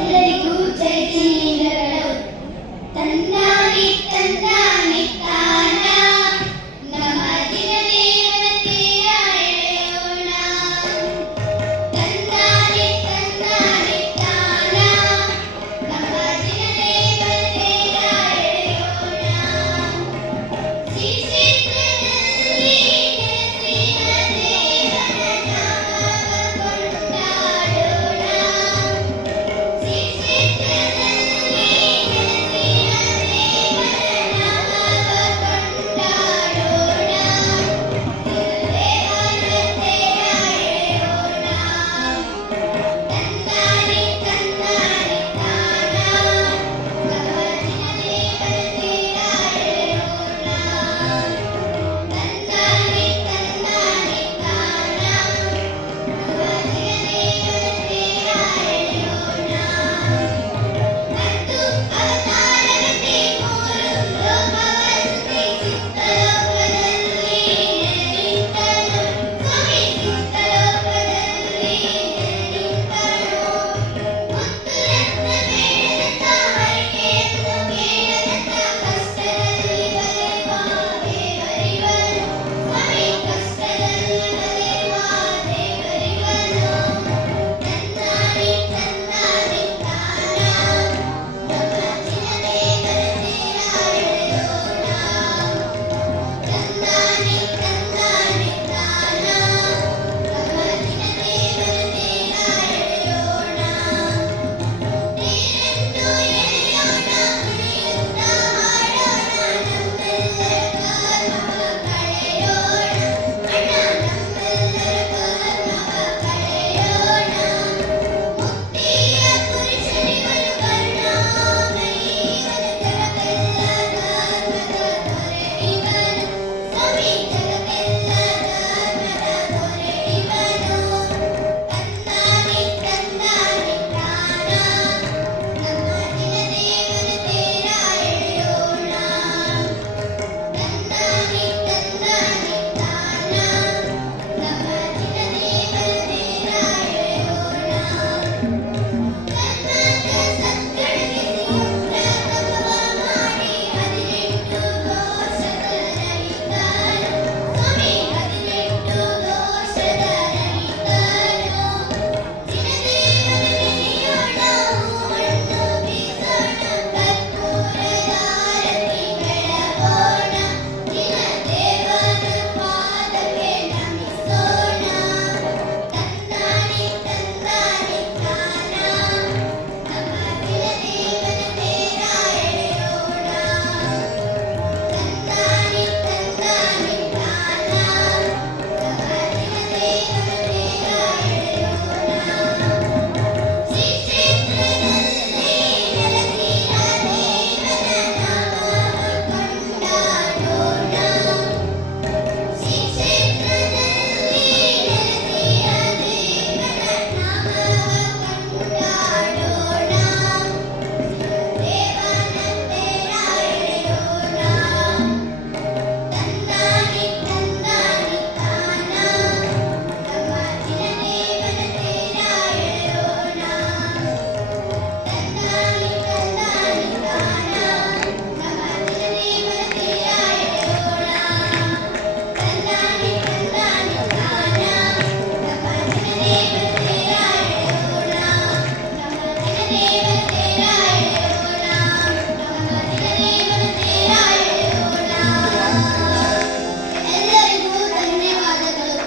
ಎಲ್ಲರಿಗೂ ಜೈ ಜಿನೇಂದ್ರಗಳು. ತಂದಾನಿ ತಂದಾನಿ ತಾನ ನಮ್ಮ ದಿನದೇವತೆಯ ಎಳೆಯೋಣ. ತಂದಾನಿ ತಂದಾನಿ ತಾನ ನಮ್ಮ ದಿನದೇವತೆಯ ಎಳೆಯೋಣ. ಶ್ರೀ ಕ್ಷೇತ್ರದಲ್ಲಿ ನೆಲೆಸಿದ ದೇವರ ನಾಮವ ಕೊಂಡಾಡೋಣ. ಶ್ರೀ ಕ್ಷೇತ್ರದಲ್ಲಿ ನೆಲೆಸಿದ ದೇವರ ನಾಮವ ಕೊಂಡಾಡೋಣ. ದಿನದೇವತೆಯ ಎಳೆಯೋಣ. ತಂದಾನಿ ತಂದಾನಿ ತಾನ ನಮ್ಮ ದಿನದೇವತೆಯ ಎಳೆಯೋಣ. ತಂದಾನಿ ತಂದಾನಿ ತಾನ ನಮ್ಮ ದಿನದೇವತೆಯ ಎಳೆಯೋಣ. ಹತ್ತು ಅವತಾರಗತಿ ಮೂರು ಲೋಕವ ಸೃಷ್ಟಿಸಿದ ಲೋಕದಲ್ಲಿ ನೆಲೆನಿಂತನು. ಸ್ವಾಮಿ ಸುತ್ತಲೋಕದಲ್ಲಿ ನೆಲೆನಿಂತನು. ಮುತ್ತು ರತ್ನ ಬೇಡದಂತ ಹರಕೆಯನ್ನು ಕೇಳದಂತ ಕಷ್ಟದಲ್ಲಿ ಬರೆಯುವ ದೇವರಿವನು. ಸ್ವಾಮಿ ಕಷ್ಟದಲ್ಲಿ ಬರೆಯುವ ದೇವರಿವನು. ತಂದಾನಿ ತಂದಾನಿ ತಾನ ನಮ್ಮ ದಿನದೇವತೆಯ ಎಳೆಯೋಣ. ತಂದಾನಿ ತಂದಾನಿ ತಾನ ನಮ್ಮ ದಿನದೇವತೆಯ ಎಳೆಯೋಣ. ನೀರೆಂದು ಎಳೆಯೋಣ ಕುಣಿಯುತ್ತ ಹಾಡೋಣ. ನಮ್ಮೆಲ್ಲರ ಕರ್ಮವ ಕಳೆಯೋಣ. ಅಣ್ಣ ನಮ್ಮೆಲ್ಲರ ಕರ್ಮವ ಕಳೆಯೋಣ. ಮುಕ್ತಿಯ ಪುರುಷನಿವನು ಕರುಣಾಮಯಿವನು. ಜಗಕ್ಕೆಲ್ಲ ಧರ್ಮದ ದೊರೆಯಿವನು. ಸ್ವಾಮಿ ಜಗಕ್ಕೆಲ್ಲ ಧರ್ಮದ ದೊರೆಯಿವನು. ತಂದಾನಿ ತಂದಾನಿ ತಾನ ನಮ್ಮ ದಿನದೇವತೆಯ ಎಳೆಯೋಣ. ತಂದಾನಿ ತಂದಾನಿ ತಾನ ನಮ್ಮ ದಿನದೇವತೆಯ ಎಳೆಯೋಣ. ಕರ್ಮದ ಸದ್ಗಡಗಿಸಿ ಉಗ್ರ ತಪವ ಮಾಡಿ 18 ದೋಷದ ರಹಿತನು. ಸ್ವಾಮಿ 18 ದೋಷದ ರಹಿತನು. ದಿನದೇವರ ನೆನೆಯೋಣ ಹೂವನ್ನು ಬೀಸೋಣ. ಕರ್ಪೂರದ ಆರತಿ ಬೆಳಗೋಣ. ದಿನದೇವರ ಪಾದಕ್ಕೆ ನಮಿಸೋಣ. ತಂದಾನಿ ತಂದಾನಿ ತಾನ ನಮ್ಮ ದಿನದೇವತೆಯ ಎಳೆಯೋಣ. ತಂದಾನಿ ತಂದಾನಿ ತಾನ ನಮ್ಮ ದಿನದೇವತೆಯ ಎಳೆಯೋಣ. ಶ್ರೀ ಕ್ಷೇತ್ರದಲ್ಲಿ ನೆಲೆಸಿದ ದೇವರ ನಾಮವ ಕೊಂಡಾಡೋಣ. ಶ್ರೀ ಕ್ಷೇತ್ರದಲ್ಲಿ ನೆಲೆಸಿದ ದೇವರ ನಾಮವ ಕೊಂಡಾಡೋಣ. ದೇವನತೆಯ ಎಳೆಯೋಣ. ತಂದಾನಿ ತಂದಾನಿ ತಾನ ನಮ್ಮ ದಿನದೇವತೆಯ ಎಳೆಯೋಣ. ತಂದಾನಿ ತಂದಾನಿ ತಾನ ನಮ್ಮ ದಿನದೇವತೆಯ ಎಳೆಯೋಣ. ತಂದಾನಿ ತಂದಾನಿ ತಾನ ನಮ್ಮ ದಿನದೇವತೆಯ ಎಳೆಯೋಣ. ನಮ್ಮ ದಿನದೇವತೆಯ ಎಳೆಯೋಣ. ನಮ್ಮ ದಿನದೇವತೆಯ ಎಳೆಯೋಣ. ಎಲ್ಲರಿಗೂ ಧನ್ಯವಾದಗಳು.